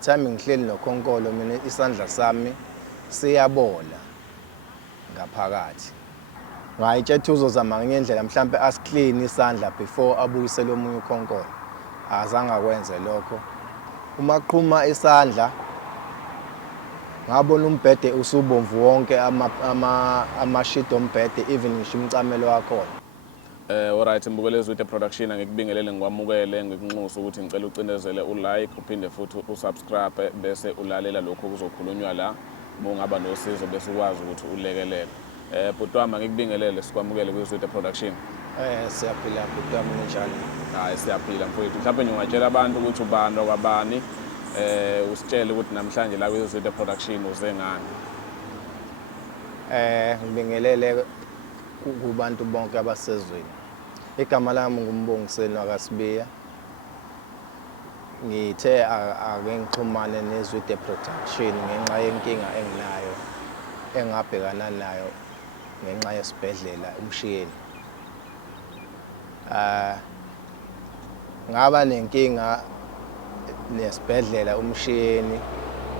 Thami ngihleli noKhonkolo mina isandla sami siyabola ngaphakathi. Ngayitshela uzozama ngenye indlela mhlampe asikline isandla before abuyisele omunye uKhonkolo. Azange akwenze lokho. Uma qhuma isandla ngabona umbhede usubomvu wonke ama-sheet ombhede even ngisho umcamelo wakhona. Alright Mbukelezi with the production ngikubingelele ngikwamukele ngikunxusa ukuthi ngicela ucindezele ulike uphinde futhi usubscribe bese ulalela lokho kuzokhulunywa la ungaba nosizo bese ukwazi ukuthi ulekelele. Butwama ngikubingelele sikwamukele with the production. Siyaphila butwami njalo. Hayi siyaphila mfowethu. Mhlawumbe ngingatshela abantu ukuthi ubani okwabani usitshele ukuthi namhlanje la with the production uze ngani. Ngibingelele kubantu bonke abasezweni. Igama lami nguMbongiseni wakwaSibiya. Ngithe ake ngixhumane nezwide production ngenxa yenkinga enginayo engabhekana nayo ngenxa yesibhedlela umshiyeni. Ngaba nenkinga nesibhedlela umshiyeni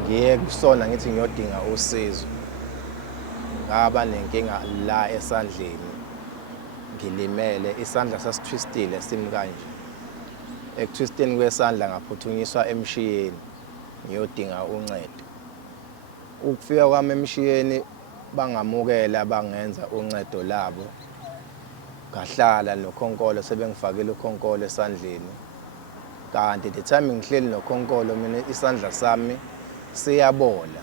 ngiye kusona ngithi ngiyodinga usizo. Ngaba nenkinga la esandleni ngilimele isandla sasitwistile simi kanje. Ekutwisteni kwesandla ngaphuthunyiswa emshiyeni ngiyodinga uncedo. Ukufika kwami emshiyeni bangamukela bangenza uncedo labo. Ngahlala noKhonkolo sebengifakile uKhonkolo esandleni. Kanti the time ngihleli noKhonkolo mina isandla sami siyabola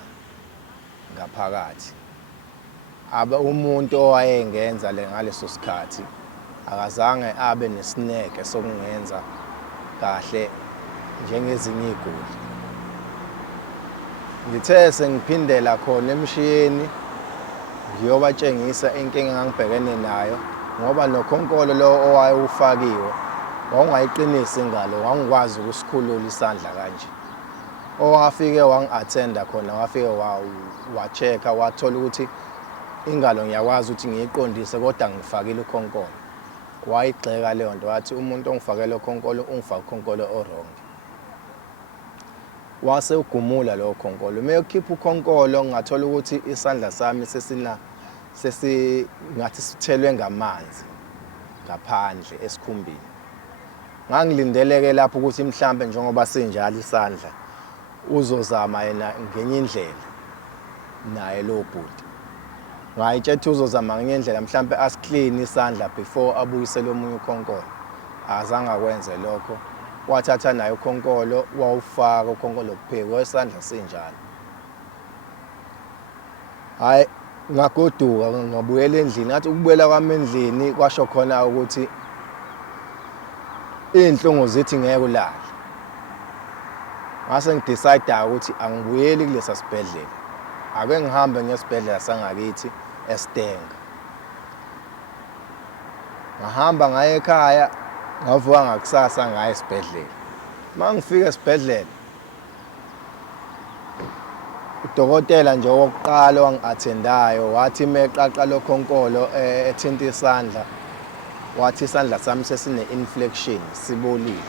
ngaphakathi. Umuntu owayengenza le ngaleso sikhathi akazange abe nesineke sokungenza kahle njengezinye iziguli. Ngithe sengiphindela khona emshiyeni ngiyobatshengisa inkinga engangibhekene nayo ngoba noKhonkolo lo owayewufakiwe wawungayiqinisi ingalo wangikwazi ukusikhulula isandla kanje. Owafike wangi-attenda khona wafike wa-check wathola ukuthi ingalo ngiyakwazi ukuthi ngiyiqondise kodwa ngifakile uKhonkolo. Wayigxeka leyo nto wathi umuntu ongifakele uKhonkolo ungifaka uKhonkolo o-wrong. Wase ugumula lo Khonkolo. Meyokhipha uKhonkolo ngathola ukuthi isandla sami ngathi sithelwe ngamanzi ngaphandle esikhumbini. Ngangilindeleke lapho ukuthi mhlambe njengoba sinjalo isandla uzozama yena ngenye indlela naye lo bhuti. Ngayitshela uzozama ngenye indlela mhlampe asikline isandla before abuyisele omunye uKhonkolo. Azange akwenze lokho. Wathatha naye uKhonkolo wawufaka uKhonkolo kuphela kwesandla sinjalo. Hayi ngagoduka ngabuyela endlini ngathi ukubuyela kwami endlini kwasho khona ukuthi inhlungu zithi ngeke ulale. Ngase ngidecide ukuthi angibuyeli kulesa sibhedlela. Ake ngihambe ngesibhedlela sangakithi eStenga. Ngahamba ngaye ekhaya ngavuka ngakusasa ngaye esibhedlela. Mangifika esibhedlela udokotela nje wokuqala wangi-attendayo wathi meqaqa lo Khonkolo ethinta isandla wathi isandla sami sesine-inflection sibolile.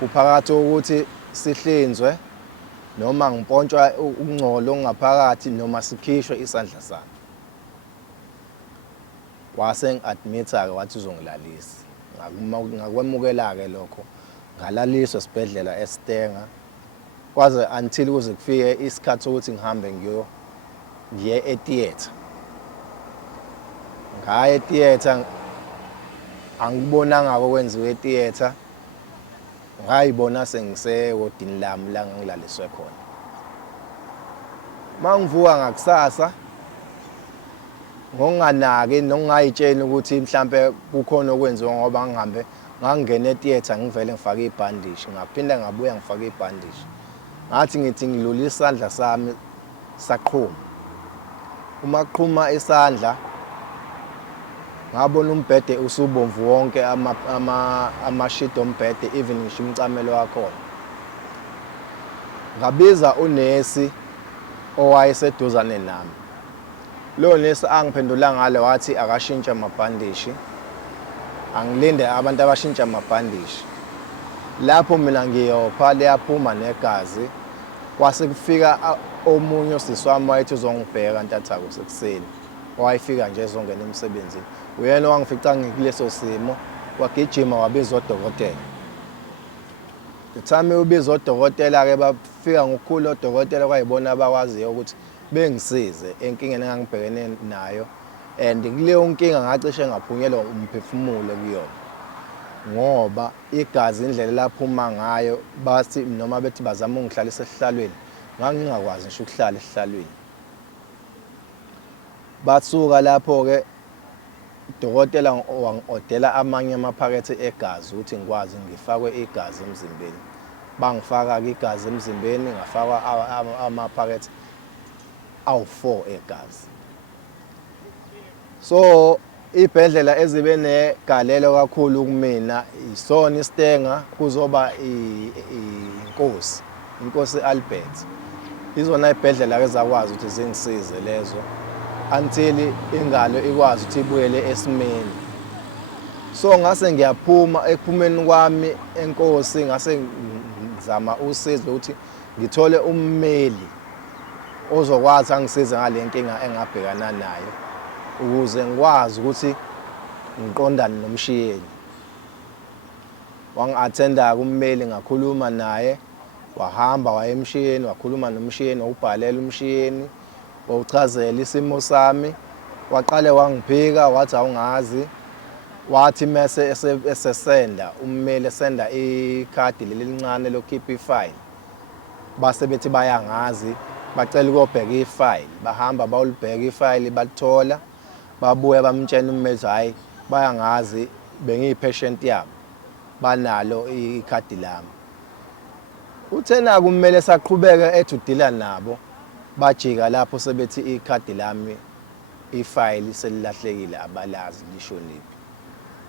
Kuphakathi ukuthi sihlinzwe noma ngimpontshwa ukungcola ongaphakathi noma sikhishwe isandla sami. Wase ngi-admit-a-ke wathi uzongilalisa. Ngakwemukela-ke lokho ngalaliswa esibhedlela eStenga kwaze until kuze kufike isikhathi sokuthi ngihambe ngiye e-theatre. Ngaya e-theatre angibonanga okwenziwe e-theatre. Ngayibona sengisewodini lami la ngangilaliswe khona. Mangivuka ngakusasa ngonganaki nongayitsheni ukuthi mhlambe kukhona okwenziwa ngoba ngihambe ngangena e-theatre ngivele ngifake ibhandishi ngaphinda ngabuya ngifake ibhandishi. Ngathi ngithi ngilula isandla sami saqhuma. Uma qhuma isandla ngabona umbhede usubomvu wonke ama-sheet ombhede even ngisho umcamelo wakhona. Ngabiza unesi owayeseduzane nami. Lo nesi angiphendula ngale wathi akashintshe amabhandishi. Angilinde abantu abashintsha amabhandishi. lapho mina ngiyopha liyaphuma negazi kwase kufika omunye osisi wami wayethi uzongibheka ntathaku sekuseni wayefika nje ezongena emsebenzini uyena owangifica ngikuleso simo wagijima wabiza odokotela the time ubiza odokotela ke bafika ngokukhulu odokotela kwayibona abakwaziyo ukuthi bengisize enkingeni engangibhekene nayo and kuleyo nkinga ngacishe ngaphunyelwa umphefumulo kuyona ngoba igazi indlela laphuma ngayo bathi noma bethi bazama ungihlalisa esihlalweni ngangingakwazi ngisho ukuhlala esihlalweni basuka lapho ke udokotela wangiodela amanye amaphakethe egazi ukuthi ngikwazi ngifakwe igazi emzimbeni bangifaka igazi emzimbeni ngafakwa amaphakethe awu4 egazi so ibhedlela ezibe negalelo kakhulu kumina isona iStenga kuzoba inkosi Albert izona ibhedlela ezakwazi ukuthi zingisize lezo until ingalo ikwazi ukuthi ibuyele esimeni so ngase ngiyaphuma ekuphumeni kwami enkosi ngase ngizama usizo ukuthi ngithole ummeli ozokwazi angisize ngale nkinga engabhekana nayo ukuze ngikwazi ukuthi ngiqondane nomshiyeni wangi-attenda kummeli ngakhuluma naye wahamba wayemshiyeni wakhuluma nomshiyeni wawubhalela umshiyeni wawuchazela isimo sami waqale wangiphika wathi awungazi wathi mase esesenda ummeli esenda ikhadi lelincane lokukhipha ifile base bethi bayangazi bacela ukubheka ifile bahamba bawulibheka ifile balithola babuya bamtshela ummeli hayi bayangazi bengiyipatient yabo banalo ikhadi lami uthena kumele saqhubeka ethudila nabo bajika lapho sebethi ikhadi lami ifile selilahlekile abalazi lishoniphi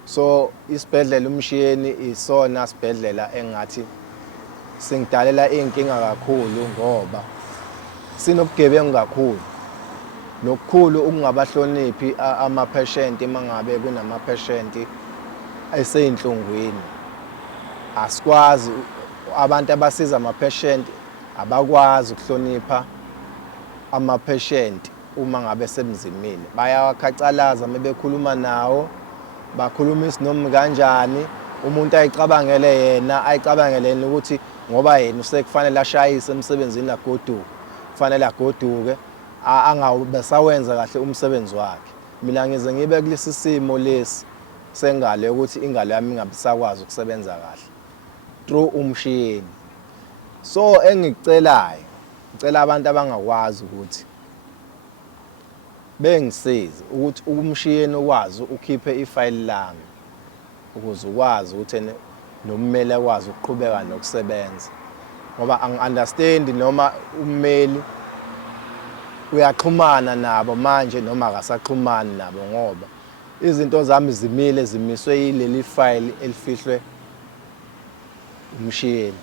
so isibhedlela umshiyeni isona sibhedlela engathi singidalela inkinga kakhulu ngoba sinobugebengu kakhulu nokukhulu ukungabahloniphi ama-patient mangabe kunama-patient eseyinhlungwini asikwazi abantu abasiza ama-patient abakwazi ukuhlonipha ama-patient uma ngabe semzimini bayawakhacalaza mebekhuluma nawo bakhuluma isinoma kanjani umuntu ayicabangele yena ayicabangele ukuthi ngoba yena usekufanele ashayise emsebenzini agoduke kufanele agoduke angabesawenza kahle umsebenzi wakhe mina ngize ngibe kulesi simo lesi sengalo ukuthi ingalo yami ingabisakwazi ukusebenza kahle through umshiyeni so engikucelayo ngicela abantu abangakwazi ukuthi bengisize ukuthi umshiyeni ukwazi ukhiphe ifile lami ukuze ukwazi ukuthi nommeli akwazi ukuqhubeka nokusebenza ngoba angi-understand noma ummeli uyaxhumana nabo manje noma akasaxhumani nabo ngoba izinto zami zimile zimiswe yileli file elifihlwe umshiyeni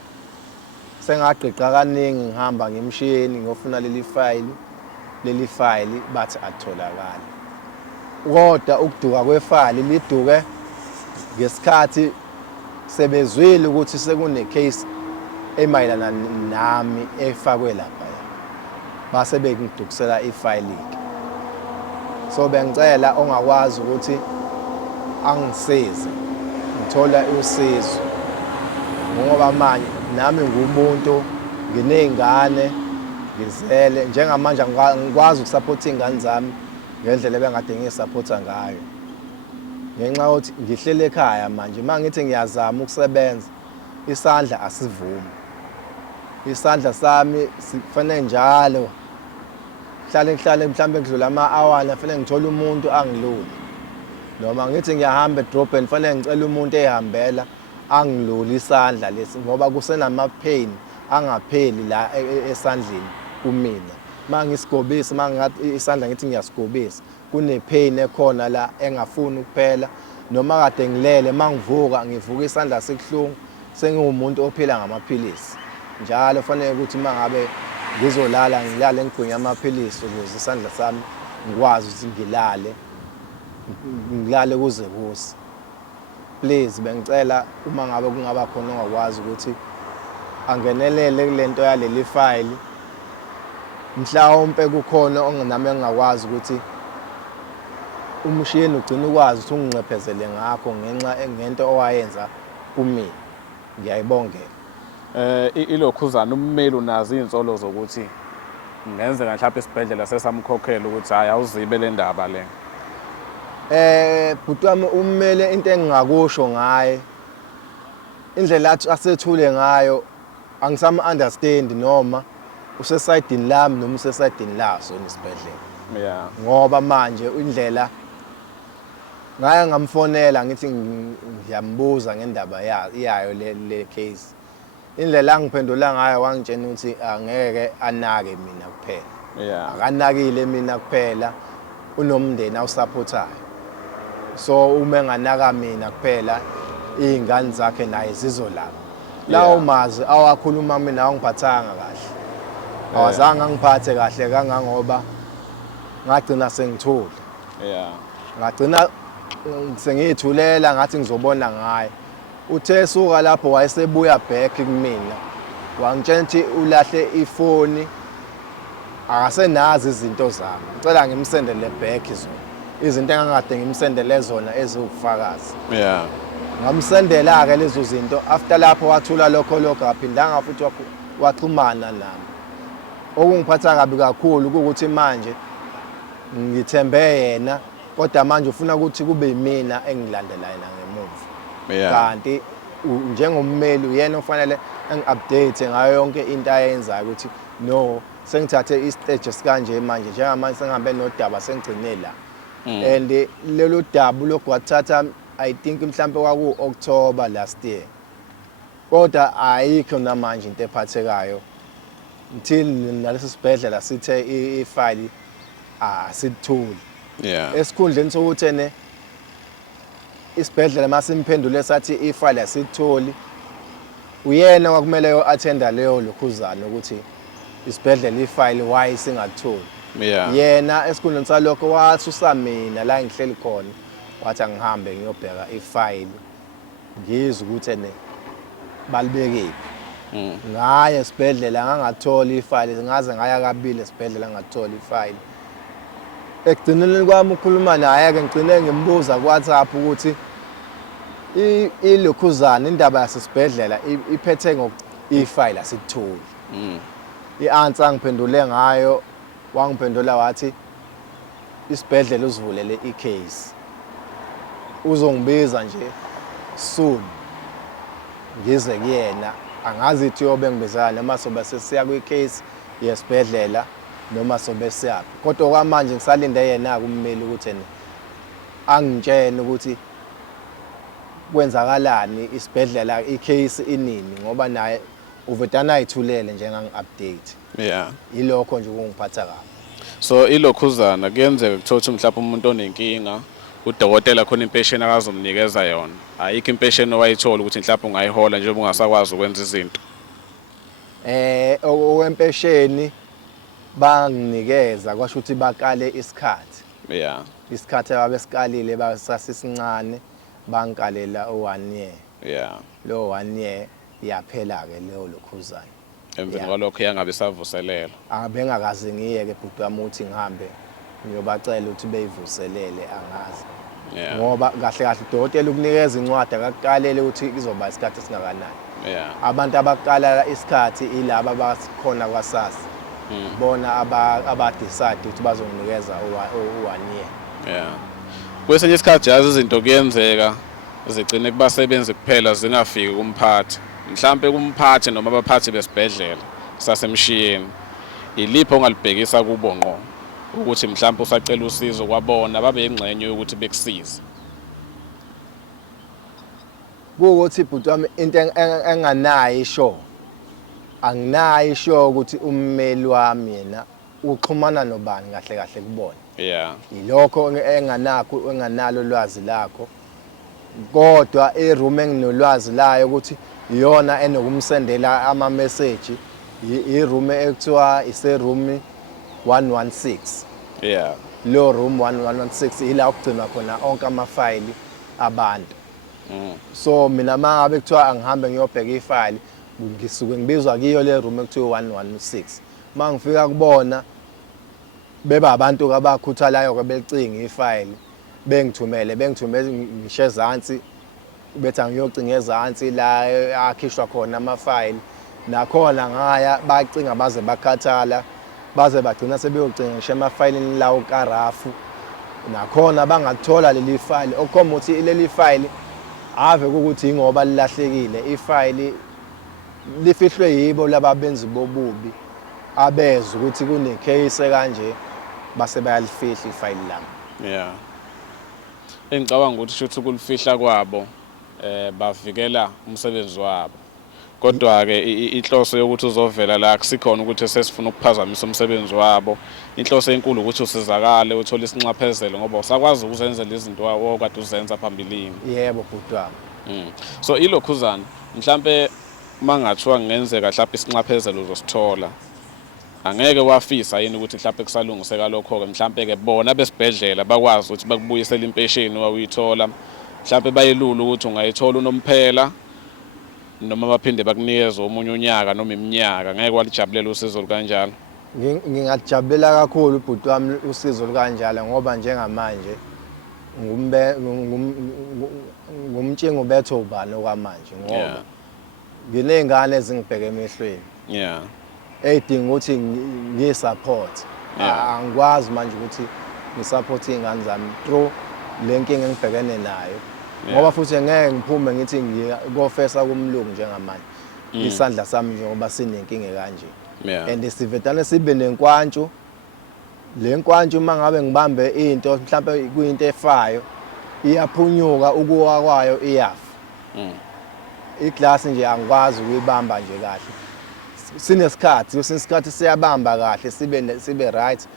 sengaqiqa kaningi ngihamba ngemshiyeni ngofuna leli file bathi atholakala kodwa ukuduka kwefile liduke ngesikhathi sebezwile ukuthi sekune case emayelana nami efakwe lapha base bengidukisela ifile so bengicela ongakwazi ukuthi angisize ngithola usizo ngoba manje nami ngumuntu nginezingane ngizele njengamanje ngikwazi ukusupporta izingane zami ngendlela ebengade ngiyisupporta ngayo ngenxa yokuthi ngihlele ekhaya manje mangithi ngiyazama ukusebenza isandla asivumi isandla sami sifanele njalo hlale mhlambe ngidlula ama-hour fanele ngithole umuntu angilule noma ngithi ngiyahamba edrobheni fanele ngicela umuntu ehambela angilule isandla lesi ngoba kusenama-pain angapheli la esandleni kumina mangisigobisa mangathi isandla ngithi ngiyasigobisa kune-pain ekhona la engafuni ukuphela noma kade ngilele mangivuka ngivuka isandla sekuhlungu sengiwumuntu ophila ngamaphilisi njalo fanele ukuthi mangabe ngizolala ngilale ngigwinya amaphilisi ukuze isandla sami ngikwazi ukuthi ngilale kuze kuse please bengicela uma ngabe kungaba khona ongakwazi ukuthi angenelele kulento yaleli file mhlawumbe kukhona onginami engakwazi ukuthi umshini ugcina ukwazi ukuthi ungincephezele ngakho ngenxa ngento owayenza kumina. Ngiyayibongela. Ilokhuzana ummeli unazo izinsolo zokuthi ngenzeka mhlawumbe isibhedlela sesamkhokhela ukuthi hayi awuzibe le ndaba le. Bhuti wami ummeli into engingakusho ngaye indlela athi asethule ngayo angisam understand noma usesayidini lami noma usesayidini laso nesibhedlela. Yeah. Ngoba manje indlela ngaya ngamfonela ngithi ngiyambuza ngendaba yayo le case. Indlela angiphendula ngayo wangitshena ukuthi angeke anake mina kuphela. Yeah. Akanakile mina kuphela unomndeni awusupportayo. So uma enganaka mina kuphela izingane zakhe naye zizolala. Lawo mazi awakhuluma mina awangiphathanga kahle. Awazange angiphathe kahle kangangoba ngagcina sengithule. Yeah. Ngagcina sengithulela ngathi ngizobona ngaye. Uthe suka lapho wayesebuya back kumina. Wangitshela ukuthi ulahle ifoni akasenazi izinto zami. Ngicela ngimsendele back izona. Izinto engangade ngimsendele zona eziwufakazi. Yeah. Ngamsendela ke lezo zinto after lapho wathula lokho aphindanga futhi waxhumana nami. Okungiphatha kabi kakhulu ukuthi manje ngithembe yena kodwa manje ufuna ukuthi kube yimina engilandela yena ngemuva. Yeah. Kanti njengommeli uyena ofanele engi-update ngayo yonke into ayenzayo ukuthi no sengithathe istage sikanje manje njengamanje sengihambe nodaba sengigcine la. And lelo daba lokuthatha I think mhlambe kwaku October last year. Kodwa ayikho namanje into ephathekayo. Until naleso sibhedlela sithe ifile asithuli. Yeah. Esikhundleni sokuthi isibhedlela masimphendule sathi ifile asitholi. Uyena kwakumele yo-attenda leyo lokhuzana ukuthi isibhedlela ifile why singatholi. Yeah. Yena esikhundleni salokho wathusa mina la ngihleli khona wathi angihambe ngiyobheka ifile ngizwe ukuthi balibekephi. Ngaya esibhedlela ngangathola ifile ngaze ngaya kabili esibhedlela ngathola ifile. Ekugcineni kwami ukukhuluma naye ke ngicine ngimbuza ku-WhatsApp ukuthi ilokhuzana indaba yasesibhedlela iphethe ifile asitholi. I-answer angiphendule ngayo wangiphendula wathi isibhedlela usivulele i-case. Uzongibiza nje soon ngize kuyena angazi ithi yobe ngibizana noma sobe sesiya kwi-case yesibhedlela noma sobe siyaphi. Kodwa kwamanje ngisalinde yena kummeli ukuthi angitshene ukuthi kwenzakalani isibhedlela i-case inini ngoba naye uvedana ayithulele njengangi-update. Yeah. Yilokho nje kungiphatha kabi. So ilokhuzana kuyenzeka ukuthola mhlawumbe umuntu onenkinga udokotela khona impesheni akazomnikeza yona. Ayikho impesheni owayithola ukuthi mhlawumbe ungayihola njengoba ungasakwazi ukwenza izinto. Owempesheni banginikeza kwasho ukuthi bakale isikhathi. Yeah. Isikhathi ababesikalile basasisincane bangikalela o1 year. Yeah. Lo 1 year yaphela ke leyo lokhuzana. Emveni kwalokho yangabe savuselela. Abengakaze ngiyeke bhuti wami ukuthi ngihambe ngiyobacela ukuthi beyivuselele angazi. Yeah. Ngoba kahle kahle udokotela ukunikeza incwadi akakalele ukuthi izoba isikhathi esingakanani. Yeah. Abantu abakala isikhathi ilabo abakhona kwaSASSA. Bona abadecide ukuthi bazonginikeza u1 year. Yeah. Kwesinye isikhathi yazi izinto kuyenzeka zigcine kubasebenzi kuphela zingafiki kumphathi. Mhlambe kumphathi noma abaphathi besibhedlela sasemshiyeni. Ilipho ongalibhekisa kubo ngqo ukuthi mhlambe usacela usizo kwabona babe ingxenye yokuthi bekusize. Kuwuthi bhuti wami into enganayo isho. Anginayo isho ukuthi ummeli wami yena uxhumana nobani kahle kahle kubona. Yeah. Ilokho enganalo ulwazi lakho. Kodwa iroom enginolwazi layo ukuthi iyona enokumsendela ama message iroom ekuthiwa ise room 116. Yeah. Lo room 1116 ila ukugcinwa khona onke ama file abantu. So mina mangabe kuthiwa angihambe ngiyobheka ifile ngisuke ngibizwa kiyo le room ekuthiwa 116 mangifika kubona beba abantu abakhuthalayo kwabelicinga ifile bengithumele ngisho ezansi bethi angiyocinga ezansi la akhishwa khona amafile nakhona ngaya bacinga baze bakhathala baze bagcina sebeyocinga ngisho emafayilini lawo karafu nakhona bangathola leli file okukhomba ukuthi leli file ave ukuthi ingoba lilahlekile ifile lifihlwe yibo laba benzi bobubi abeza ukuthi kune case kanje base bayalifihla ifile lami. Yeah. Engicabanga ukuthi shuthi kulifihla kwabo bavikela umsebenzi wabo. Kodwa ke inhloso yokuthi uzovela la akusikhona ukuthi sesifuna ukuphazamisa umsebenzi wabo. Inhloso enkulu ukuthi usizakale uthola isinxaphezelo ngoba usakwazi ukuzenzela izinto okade uzenza phambilini. Yebo bhuti wami. So ilokhuzana mhlambe mangathiwa ngenzeka mhlawumbe isinxaphezelo uzosithola. Angeke wafisa yini ukuthi mhlawumbe kusalungiseka lokho ke mhlawumbe ke bona besibhedlela bakwazi ukuthi bakubuyisele impesheni wawuyithola mhlawumbe bayelula ukuthi ungayithola unomphela noma baphinde bakunikeze omunye unyaka noma iminyaka ngeke walijabulela usizo kanjalo. Ngingajabulela kakhulu ubhuti wami usizo kanjalo ngoba njengamanje ngumtshingo betho ubani okwamanje ngoba nginezingane ezingibheke emehlweni. Yeah. Edinga ukuthi ngisupport. Angikwazi manje ukuthi ngisupport izingane zami through lenkinga engibhekene nayo. Ngoba futhi ngeke ngiphume ngithi ngiyofesa kumlungu njengamanje. Isandla sami njengoba sinenkinga kanje. And sivetane sibe nenkwantshu. Le nkwantshu mangabe ngibambe into mhlawumbe kuyinto efayo iyaphunyuka ukuwa kwayo iyafa. Iglass nje angikwazi ukuyibamba nje kahle. Sinesikhathi siyabamba kahle sibe right.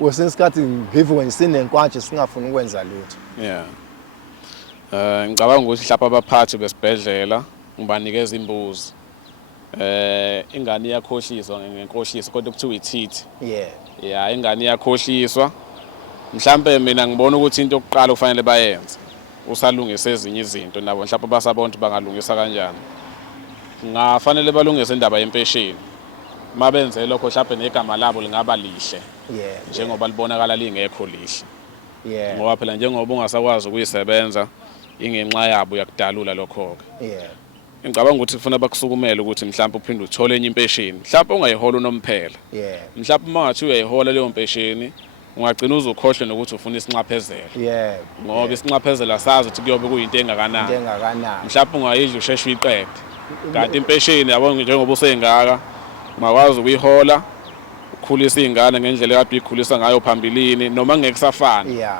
Wesinsikhathi ngivuke nje sinenkwantshu singafuni ukwenza lutho. Yeah. Ngicabanga ukuthi mhlawumbe abaphathi besibhedlela ngibanikeza imbuzi. Ingane iyakhohliswa ngenkohliso kodwa kuthiwa ithithi. Yeah, ingane iyakhohliswa. Mhlambe mina ngibona ukuthi into yokuqala kufanele bayenze usalungisa ezinye izinto nabo mhlawumbe basabonke bangalungisa kanjani. Ngafanele balungise indaba yempesheni. Mabenze lokho mhlawumbe negama labo lingaba lihle. Njengoba libonakala lingekho lihle. Ngoba phela njengoba ungasakwazi ukuyisebenza ingenxa yabo yakudalula lokho ke. Ngicabanga ukuthi kufuna bakusukumele ukuthi mhlawumbe uphinde uthole enye impesheni. Mhlawumbe ungayihola unomphela. Mhlawumbe mangathi uyayihola leyo mpesheni ungagcina uzokhohlwe nokuthi ufuna isinxaphezelo. Ngoba isinxaphezelo asazi ukuthi kuyobe kuyinto engakanani. Mhlawumbe ungayidla usheshe uyiqede. Kanti impesheni yabo njengoba usengaka ungakwazi ukuyihola ukhulisa izingane ngendlela ekade uyikhulisa ngayo phambilini noma ngeke kusafana.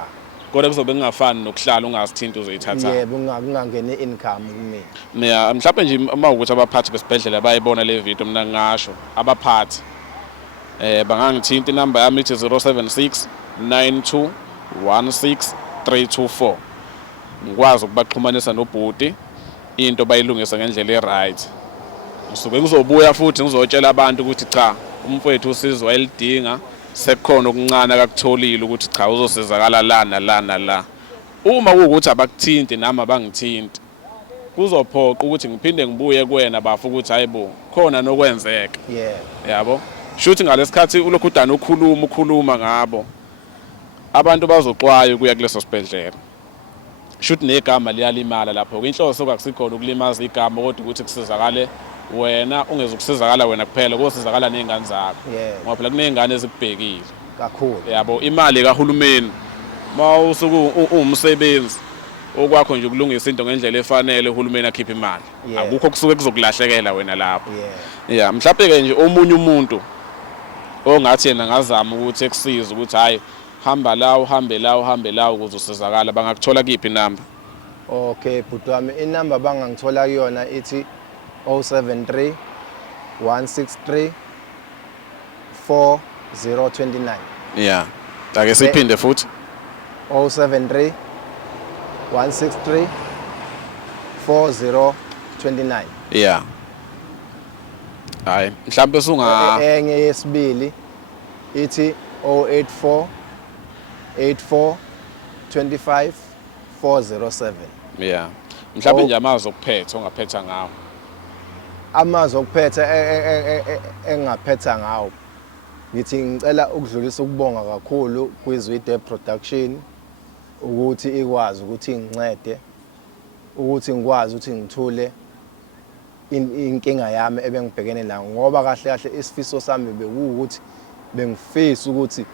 Kodwa kuzobe kungafani nokuhlala ungazithinti uzoyithatha. Yebo kungangena income kumina. Mhlawumbe nje uma ukuthi abaphathi besibhedlela bayibona le video mina ngingasho abaphathi bangangithinta inamba yami ithi 076 9216 324. Ngikwazi ukubaxhumanisa nobhuti into bayilungisa ngendlela eright. Ngisuke ngizobuya futhi ngizotshela abantu ukuthi cha umfowethu usizo wayelidinga sekukhona okuncane akakutholile ukuthi cha uzosizakala la. Uma kuwukuthi abakuthinti nami abangithinti kuzophoqa ukuthi ngiphinde ngibuye kuwena bafu ukuthi hayibo khona nokwenzeka. Yabo shuthi ngalesikhathi ulokhu udana ukhuluma ngabo abantu bazoxwaya kuya kuleso sibhedlela. Shuthi negama liyalimala lapho inhloso akusikhona ukulimaza igama kodwa ukuthi kusizakale wena ungezukusizakala wena kuphela kusizakala nezingane zakho. Ngoba phela kunezingane ezikubhekile kakhulu. Yabo imali kaHulumeni mawusuku umsebenzi okwakho nje ukulungisa into ngendlela efanele uHulumeni akhipha imali. Akukho kusuke kuzokulahlekela wena lapho. Mhlawumbe ke nje omunye umuntu ongathi yena ngazama ukuthi ekusiza ukuthi hayi hamba la ukuze usizakala bangakuthola kiphi inamba. Okay bhuti wami inamba bangangithola kuyona ithi 073 163 4029. Ake siphinde futhi 073 163 4029. Hayi mhlawumbe enye yesibili ithi 084 84 25 407. mhlawumbe nje amazwi okuphetha ongaphetha ngawo. Amazwi okuphetha engingaphetha ngawo ngithi ngicela ukudlulisa ukubonga kakhulu kwizwide production ukuthi ikwazi ukuthi ingincede ukuthi ngikwazi ukuthi ngithule inkinga yami ebengibhekene nayo ngoba kahle kahle isifiso sami bekuwukuthi bengifisa ukuthi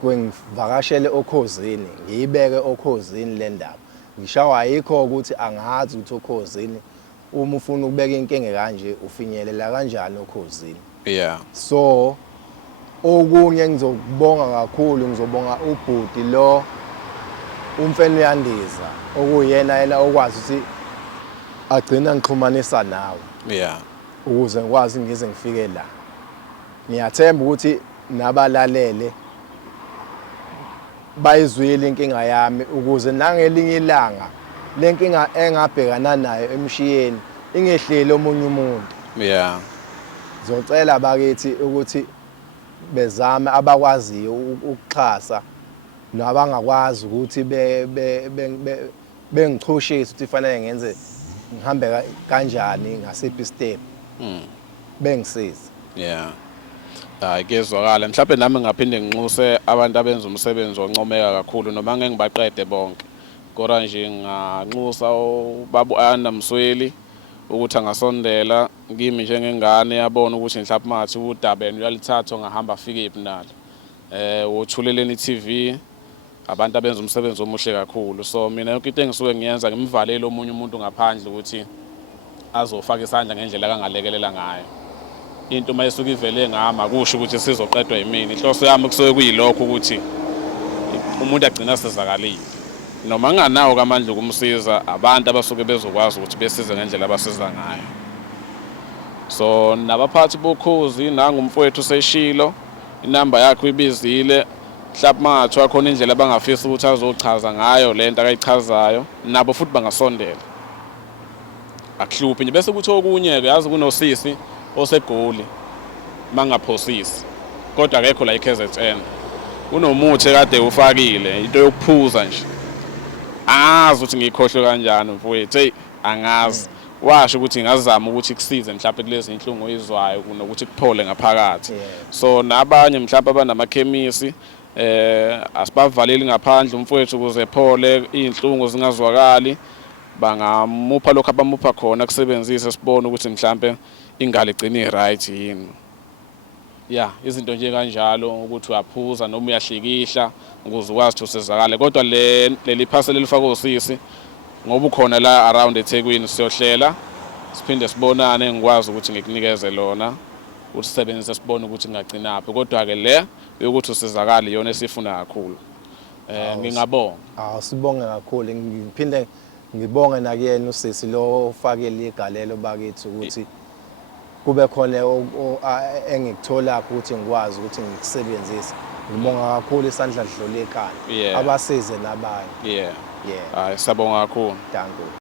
kwengivakashele okhozini ngiyibeke okhozini le ndaba ngishawa ayikho ukuthi angazi ukuthi okhozini uma ufuna ukubeka inkinga kanje ufinyelela kanjani okhozini. Yeah. So okunye ngizokubonga kakhulu ngizobonga ubhuti lo umfeni uyandiza okuyena okwazi ukuthi agcina ngixhumanisa nawe. Yeah. Ukuze ngikwazi ngize ngifike la. Ngiyathemba ukuthi nabalalele bayizwile inkinga yami ukuze nangelinye ilanga lenkinga engabhekana nayo emshiyeni ingehleli omunye umuntu. Yeah. Ngizocela bakithi ukuthi bezame abakwaziyo ukuxhasa nabangakwazi ukuthi bengichushise ukuthi fanele ngenze ngihambe kanjani ngasiphi step. Bengisiza. Yeah. Hayi kezwakala mhlawumbe nami ngaphinde nginxuse abantu abenza umsebenzi oncomeka kakhulu noma ngeke ngibaqede bonke. Kodwa nje nganxusa ubaba Ana Msweli ukuthi angasondela kimi njengengane yabona ukuthi mhlawumbe mathi udabeni uyalithatha ngahamba afike iphi nalo. Wothuleleni TV abantu abenza umsebenzi omuhle kakhulu. So mina yonke into engisuke ngiyenza ngimvalele omunye umuntu ngaphandle ukuthi azofaka isandla ngendlela akangalekelela ngayo. Into mayisuka ivele ngami akusho ukuthi sizoqedwa yimini. Inhloso yami kusuke kuyilokho ukuthi umuntu agcina sezakalile. Noma nganawo kamandla ukumsiza abantu abasuke bezokwazi ukuthi besize ngendlela abasiza ngayo. So nabaphathi bokhozi nangumfowethu seshilo inamba yakhe ibizile mhlawumbe mangathiwa khona indlela abangafisa ukuthi azochaza ngayo lento akayichazayo nabo futhi bangasondela. Akuhluphi nje bese kuthi okunye ke yazi kunosisi osegoli mangaphosisi kodwa akekho la iKZN unomuthi kade ufakile into yokuphuza nje angazi ukuthi ngikhohle kanjani mfowethu hey angazi washo ukuthi ngazama ukuthi kusize mhlawumbe kulezi inhlungu izwayo kunokuthi kuphole ngaphakathi. So nabanye mhlawumbe abanamakhemisi asibavaleli ngaphandle umfowethu ukuze ephole inhlungu zingazwakali bangamupha lokho abamupha khona kusebenzise sibone ukuthi mhlawumbe ingalo igcine right yini. Yeah, izinto nje kanjalo ukuthi uyaphuza noma uyahlikihla ukuze ukwazi ukuthi usizakale kodwa leli parcel elifaka osisi ngoba ukhona la around eThekwini siyohlela siphinde sibonane ngikwazi ukuthi ngikunikeze lona usisebenzise sibone ukuthi ngagcinaphi kodwa ke le ukuthi usizakale yona esifuna kakhulu. Ngingabonga. Sibonge kakhulu ngiphinde ngibonge nakuyena usisi lo ofakele igalelo bakithi ukuthi kube khona engikuthola ukuthi ngikwazi ukuthi ngikusebenzise. Ngibonga kakhulu isandla sidlule ekhaya abasize nabanye. Hayi sabonga kakhulu. Danke.